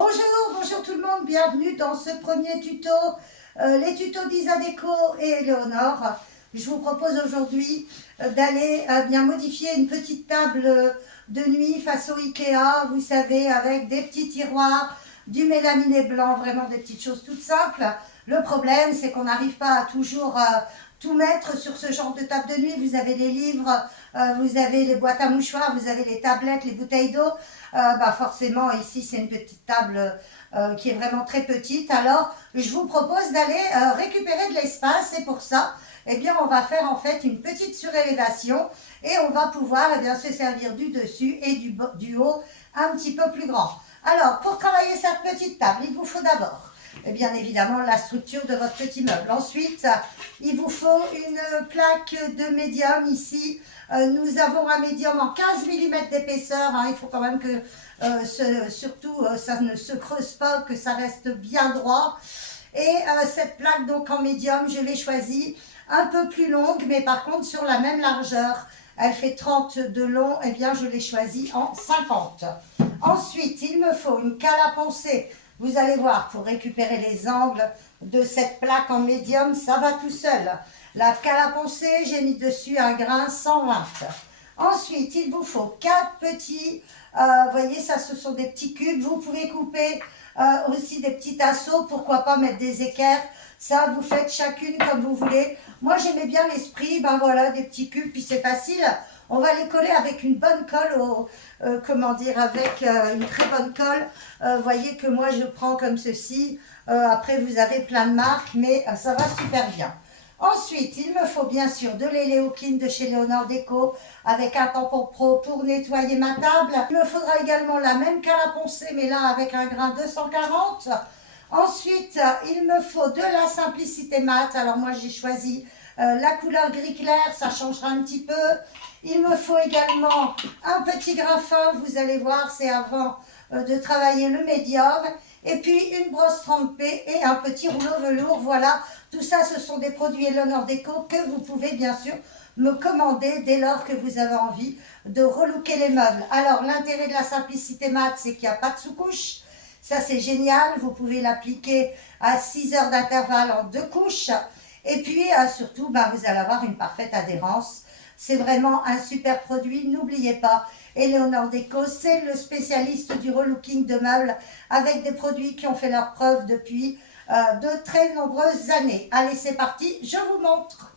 Bonjour tout le monde, bienvenue dans ce premier tuto, les tutos d'Isa Déco et Éléonore. Je vous propose aujourd'hui d'aller bien modifier une petite table de nuit façon Ikea, vous savez, avec des petits tiroirs, du mélaminé blanc, vraiment des petites choses toutes simples. Le problème, c'est qu'on n'arrive pas à toujours tout mettre sur ce genre de table de nuit. Vous avez les livres, vous avez les boîtes à mouchoirs, vous avez les tablettes, les bouteilles d'eau. Forcément, ici, c'est une petite table qui est vraiment très petite. Alors, je vous propose d'aller récupérer de l'espace et pour ça, eh bien, on va faire en fait une petite surélévation et on va pouvoir eh bien, se servir du dessus et du haut un petit peu plus grand. Alors, pour travailler cette petite table, il vous faut d'abord bien évidemment la structure de votre petit meuble. Ensuite, il vous faut une plaque de médium ici. Nous avons un médium en 15 mm d'épaisseur. Il faut quand même que surtout ça ne se creuse pas, que ça reste bien droit. Et cette plaque donc en médium, je l'ai choisie un peu plus longue, mais par contre sur la même largeur. Elle fait 30 de long, et bien je l'ai choisie en 50. Ensuite, il me faut une cale à poncer. Vous allez voir, pour récupérer les angles de cette plaque en médium, ça va tout seul. La cale à poncer, j'ai mis dessus un grain 120. Ensuite, il vous faut 4 petits, vous voyez, ça ce sont des petits cubes. Vous pouvez couper aussi des petits tasseaux, pourquoi pas mettre des équerres. Ça, vous faites chacune comme vous voulez. Moi, j'aimais bien l'esprit, ben voilà, des petits cubes, puis c'est facile. On va les coller avec une bonne colle, avec une très bonne colle. Vous voyez que moi, je prends comme ceci. Après, vous avez plein de marques, mais ça va super bien. Ensuite, il me faut bien sûr de l'éléoquine de chez Léonore Déco avec un tampon pro pour nettoyer ma table. Il me faudra également la même cale à poncer, mais là avec un grain 240. Ensuite, il me faut de la simplicité mat. Alors moi, j'ai choisi la couleur gris clair, ça changera un petit peu. Il me faut également un petit grain fin, vous allez voir, c'est avant de travailler le médium. Et puis une brosse trempée et un petit rouleau velours, voilà. Tout ça, ce sont des produits Éléonore Déco que vous pouvez bien sûr me commander dès lors que vous avez envie de relooker les meubles. Alors, l'intérêt de la simplicité mat, c'est qu'il n'y a pas de sous-couche. Ça, c'est génial. Vous pouvez l'appliquer à 6 heures d'intervalle en 2 couches. Et puis, surtout, vous allez avoir une parfaite adhérence. C'est vraiment un super produit. N'oubliez pas, Éléonore Déco, c'est le spécialiste du relooking de meubles avec des produits qui ont fait leur preuve depuis de très nombreuses années. Allez, c'est parti, je vous montre.